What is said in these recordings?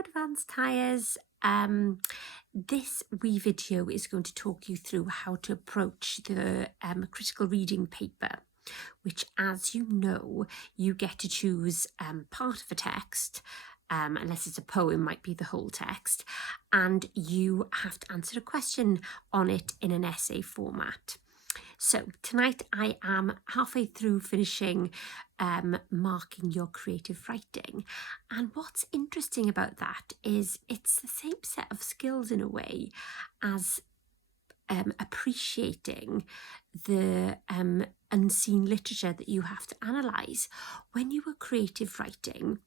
Advanced Tyres. This wee video is going to talk you through how to approach the critical reading paper, which, as you know, you get to choose part of a text, unless it's a poem, might be the whole text, and you have to answer a question on it in an essay format. So tonight I am halfway through finishing marking your creative writing, and what's interesting about that is it's the same set of skills in a way as appreciating the unseen literature that you have to analyse. When you were creative writing,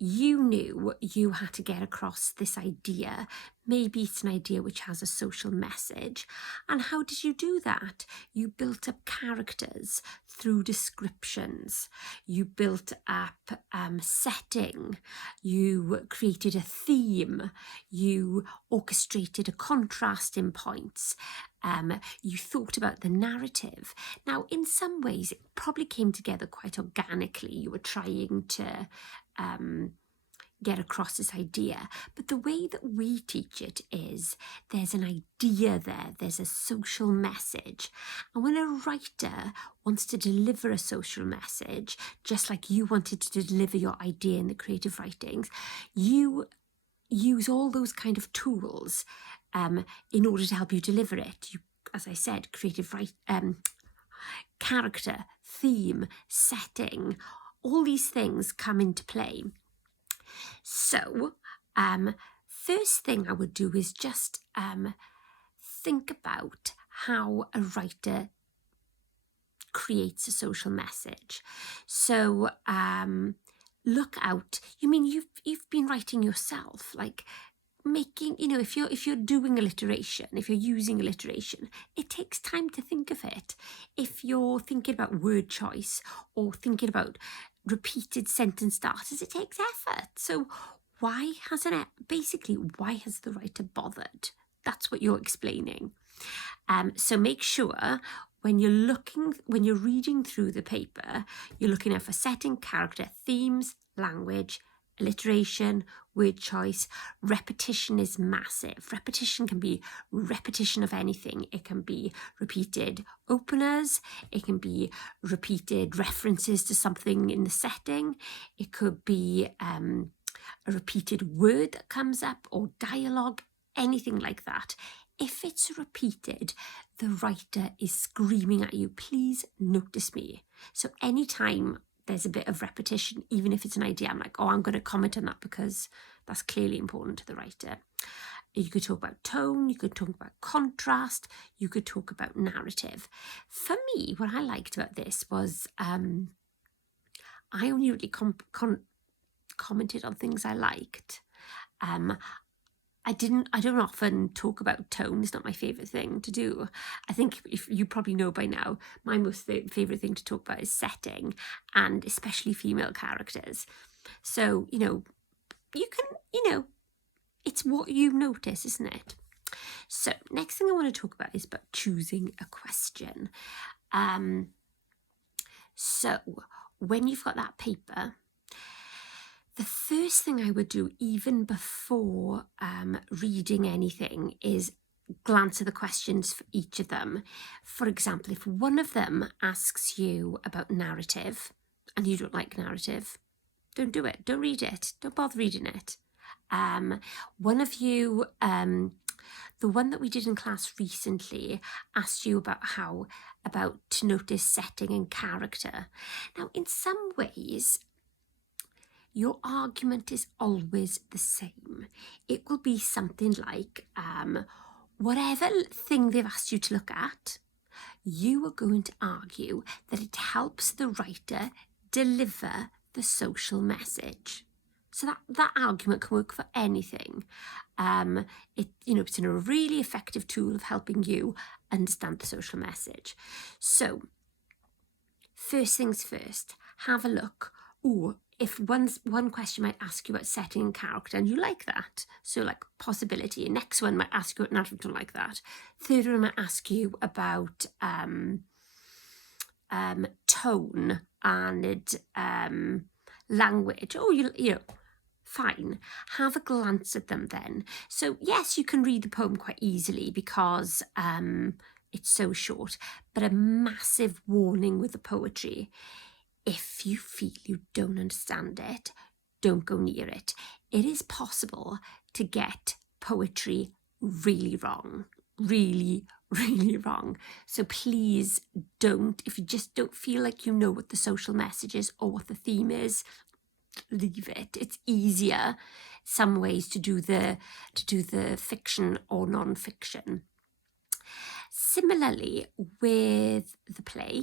you knew you had to get across this idea. Maybe it's an idea which has a social message. And how did you do that? You built up characters through descriptions. You built up setting. You created a theme. You orchestrated a contrast in points. You thought about the narrative. Now, in some ways, it probably came together quite organically. You were trying to get across this idea, but the way that we teach it is there's an idea there's a social message, and when a writer wants to deliver a social message, just like you wanted to deliver your idea in the creative writings, you use all those kind of tools in order to help you deliver it. You, as I said, character, theme, setting, all these things come into play. So, first thing I would do is just think about how a writer creates a social message. So, look out. You mean you've been writing yourself, like making, if you're doing alliteration, if you're using alliteration, it takes time to think of it. If you're thinking about word choice or thinking about repeated sentence starters, it takes effort. So why has the writer bothered? That's what you're explaining. So make sure when you're reading through the paper, you're looking out for setting, character, themes, language, alliteration, word choice. Repetition is massive. Repetition can be repetition of anything. It can be repeated openers. It can be repeated references to something in the setting. It could be a repeated word that comes up, or dialogue, anything like that. If it's repeated, the writer is screaming at you, please notice me. So anytime there's a bit of repetition, even if it's an idea, I'm like, oh, I'm going to comment on that because that's clearly important to the writer. You could talk about tone, you could talk about contrast, you could talk about narrative. For me, what I liked about this was I only really commented on things I liked. I don't often talk about tone. It's not my favourite thing to do. I think, if you probably know by now, my most favourite thing to talk about is setting, and especially female characters. So, you can, it's what you notice, isn't it? So next thing I want to talk about is about choosing a question. So when you've got that paper, the first thing I would do, even before reading anything, is glance at the questions for each of them. For example, if one of them asks you about narrative and you don't like narrative, don't do it. Don't read it. Don't bother reading it. One of you, the one that we did in class recently, asked you about to notice setting and character. Now, in some ways, your argument is always the same. It will be something like, whatever thing they've asked you to look at, you are going to argue that it helps the writer deliver the social message. So that argument can work for anything. It's a really effective tool of helping you understand the social message. So, first things first, have a look. If one question might ask you about setting and character and you like that, so like possibility. The next one might ask you about narrative, don't like that. Third one might ask you about tone and language. Fine, have a glance at them then. So yes, you can read the poem quite easily because it's so short, but a massive warning with the poetry. If you feel you don't understand it, don't go near it. It is possible to get poetry really wrong, really, really wrong. So please don't, if you just don't feel like you know what the social message is or what the theme is, leave it. It's easier some ways to do the fiction or non-fiction. Similarly with the play,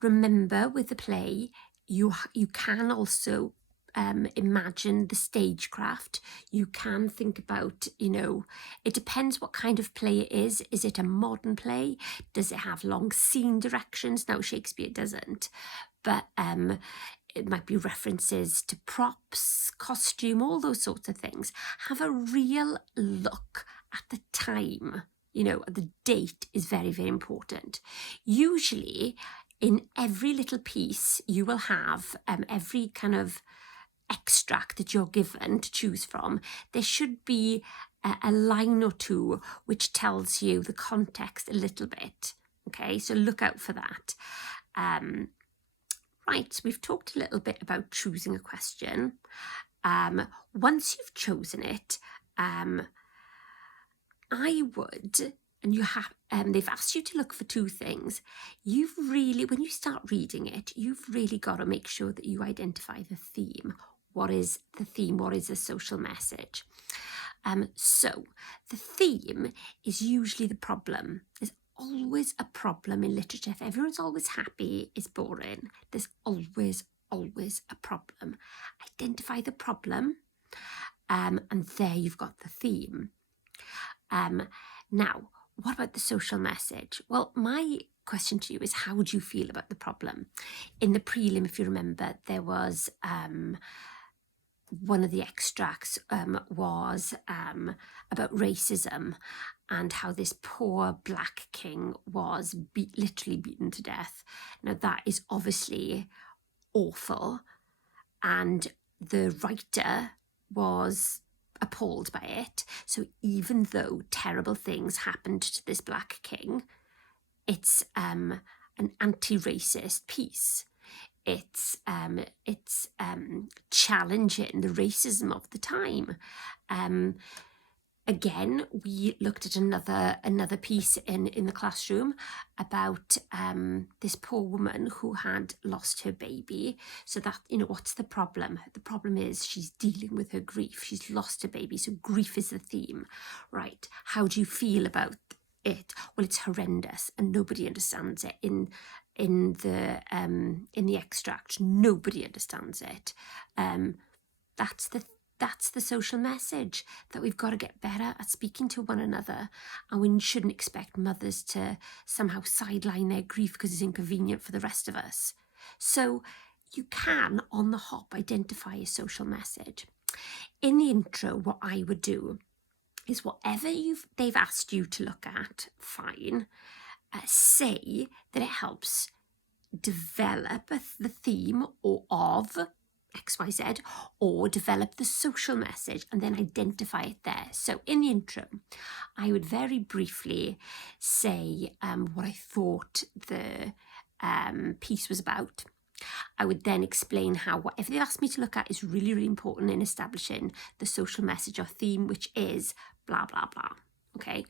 remember with the play you can also imagine the stagecraft. You can think about, it depends what kind of play it is. Is it a modern play? Does it have long scene directions? Now Shakespeare doesn't, but it might be references to props, costume, all those sorts of things. Have a real look at the time. The date is very, very important. Usually in every little piece you will have every kind of extract that you're given to choose from, there should be a line or two which tells you the context a little bit. Okay, so look out for that. Right, so we've talked a little bit about choosing a question. Once you've chosen it, I would, and you have, they've asked you to look for two things. You've really, when you start reading it, you've really got to make sure that you identify the theme. What is the theme? What is the social message? So the theme is usually the problem. There's always a problem in literature. If everyone's always happy, it's boring. There's always a problem. Identify the problem, and there you've got the theme. Now, what about the social message? Well, my question to you is, how would you feel about the problem? In the prelim, if you remember, there was one of the extracts was about racism and how this poor black king was literally beaten to death. Now that is obviously awful, and the writer was appalled by it. So even though terrible things happened to this black king, it's an anti-racist piece. It's challenging the racism of the time. Again, we looked at another piece in the classroom about this poor woman who had lost her baby. So that, what's the problem? The problem is she's dealing with her grief. She's lost her baby, so grief is the theme, right? How do you feel about it? Well, it's horrendous, and nobody understands it. In the extract, nobody understands it. That's the social message, that we've got to get better at speaking to one another, and we shouldn't expect mothers to somehow sideline their grief because it's inconvenient for the rest of us. So you can, on the hop, identify a social message. In the intro, what I would do is whatever they've asked you to look at, fine. Say that it helps develop the theme of XYZ, or develop the social message, and then identify it there. So in the intro, I would very briefly say what I thought the piece was about. I would then explain how whatever they asked me to look at is really, really important in establishing the social message or theme, which is blah, blah, blah. Okay.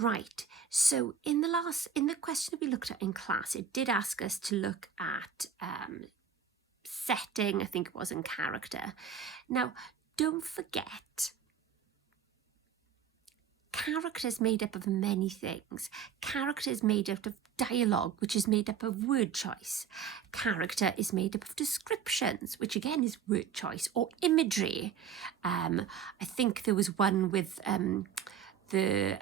Right, so in the question that we looked at in class, it did ask us to look at setting, I think it was, in character. Now, don't forget, character is made up of many things. Character is made up of dialogue, which is made up of word choice. Character is made up of descriptions, which again is word choice, or imagery. I think there was one with the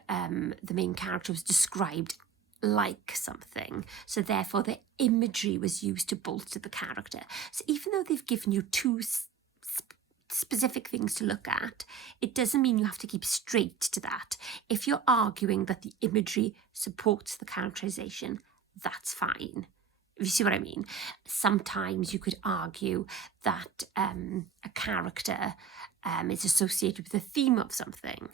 main character was described like something, so therefore the imagery was used to bolster the character. So even though they've given you two specific things to look at, it doesn't mean you have to keep straight to that. If you're arguing that the imagery supports the characterization, that's fine. If you see what I mean. Sometimes you could argue that a character is associated with the theme of something.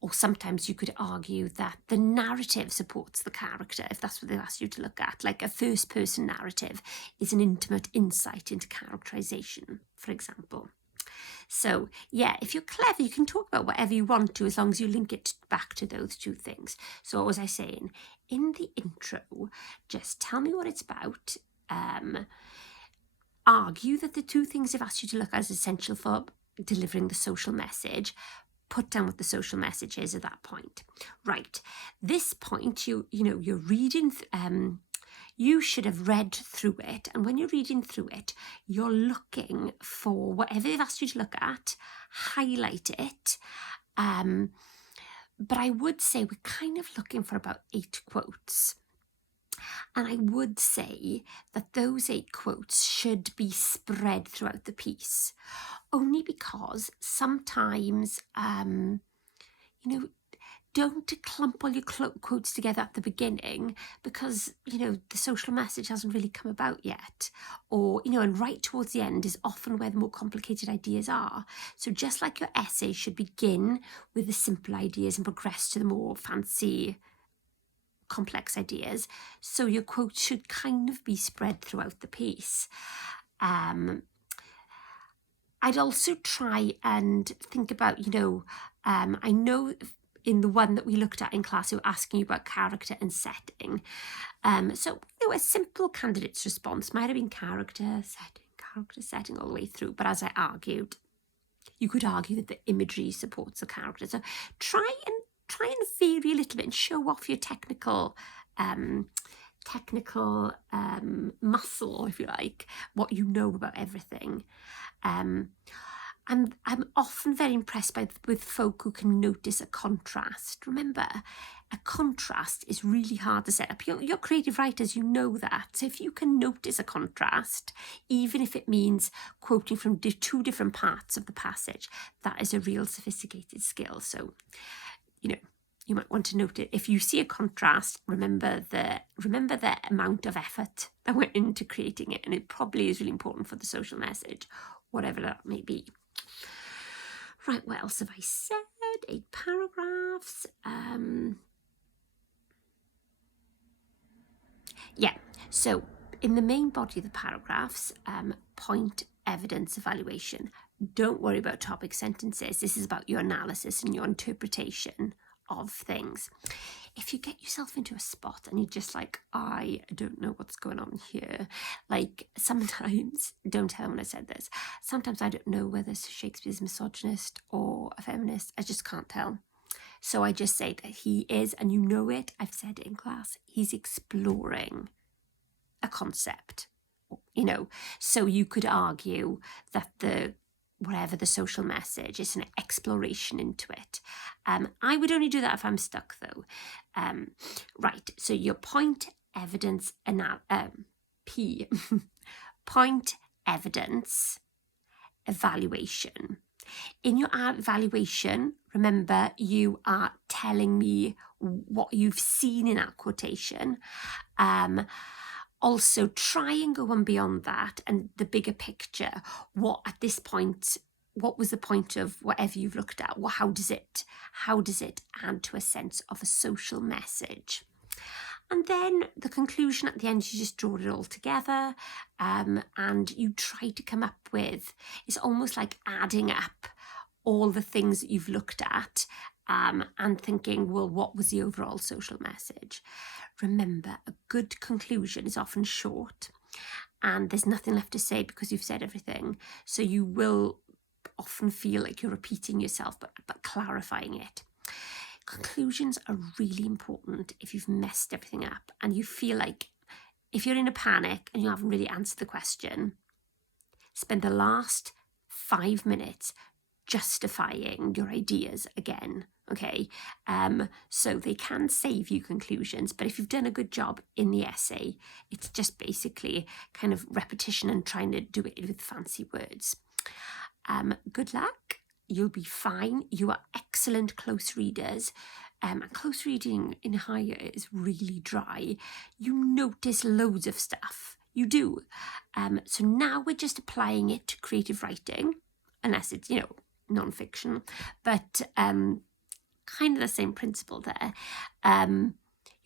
Or sometimes you could argue that the narrative supports the character, if that's what they've asked you to look at. Like a first-person narrative is an intimate insight into characterization, for example. So, yeah, if you're clever, you can talk about whatever you want to, as long as you link it back to those two things. So what was I saying? In the intro, just tell me what it's about. Argue that the two things they've asked you to look at is essential for delivering the social message. Put down what the social message is at that point. Right, this point, you're reading, you should have read through it, and when you're reading through it, you're looking for whatever they've asked you to look at, highlight it. But I would say we're kind of looking for about 8 quotes. And I would say that those 8 quotes should be spread throughout the piece, only because sometimes, don't clump all your quotes together at the beginning, because, the social message hasn't really come about yet. Or, and right towards the end is often where the more complicated ideas are. So just like your essay should begin with the simple ideas and progress to the more fancy, complex ideas, so your quotes should kind of be spread throughout the piece. I'd also try and think about, I know in the one that we looked at in class, we were asking you about character and setting. So a simple candidate's response might have been character, setting all the way through. But as I argued, you could argue that the imagery supports the character. So try and vary a little bit and show off your technical muscle, if you like, what you know about everything. And I'm often very impressed with folk who can notice a contrast. Remember, a contrast is really hard to set up. You're creative writers, you know that. So if you can notice a contrast, even if it means quoting from 2 different parts of the passage, that is a real sophisticated skill. So, you might want to note it. If you see a contrast, remember the amount of effort that went into creating it, and it probably is really important for the social message, whatever that may be. Right, what else have I said? 8 paragraphs. Yeah, so in the main body of the paragraphs, point, evidence, evaluation. Don't worry about topic sentences. This is about your analysis and your interpretation of things. If you get yourself into a spot and you're just like, I don't know what's going on here, like sometimes, don't tell them when I said this, sometimes I don't know whether Shakespeare's misogynist or a feminist. I just can't tell. So I just say that he is, and you know it, I've said it in class, he's exploring a concept, so you could argue that whatever the social message is an exploration into it. I would only do that if I'm stuck, though. Right, so your point, evidence, P. Point, evidence, evaluation. In your evaluation, remember, you are telling me what you've seen in that quotation. Also, try and go on beyond that and the bigger picture. What was the point of whatever you've looked at? How does it add to a sense of a social message? And then the conclusion at the end, you just draw it all together, and you try to come up with, it's almost like adding up all the things that you've looked at, and thinking, well, what was the overall social message? Remember, a good conclusion is often short and there's nothing left to say because you've said everything. So you will often feel like you're repeating yourself, but clarifying it. Conclusions are really important if you've messed everything up and you feel like, if you're in a panic and you haven't really answered the question, spend the last 5 minutes justifying your ideas again. Okay, so they can save you conclusions, but if you've done a good job in the essay, it's just basically kind of repetition and trying to do it with fancy words. Good luck. You'll be fine. You are excellent close readers. and close reading in higher is really dry, you notice loads of stuff. You do. So now we're just applying it to creative writing, unless it's, you know, non-fiction, but kind of the same principle there.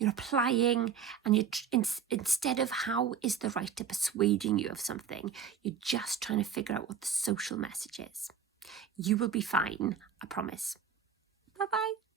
You're applying, and you're instead of how is the writer persuading you of something, you're just trying to figure out what the social message is. You will be fine, I promise. Bye-bye.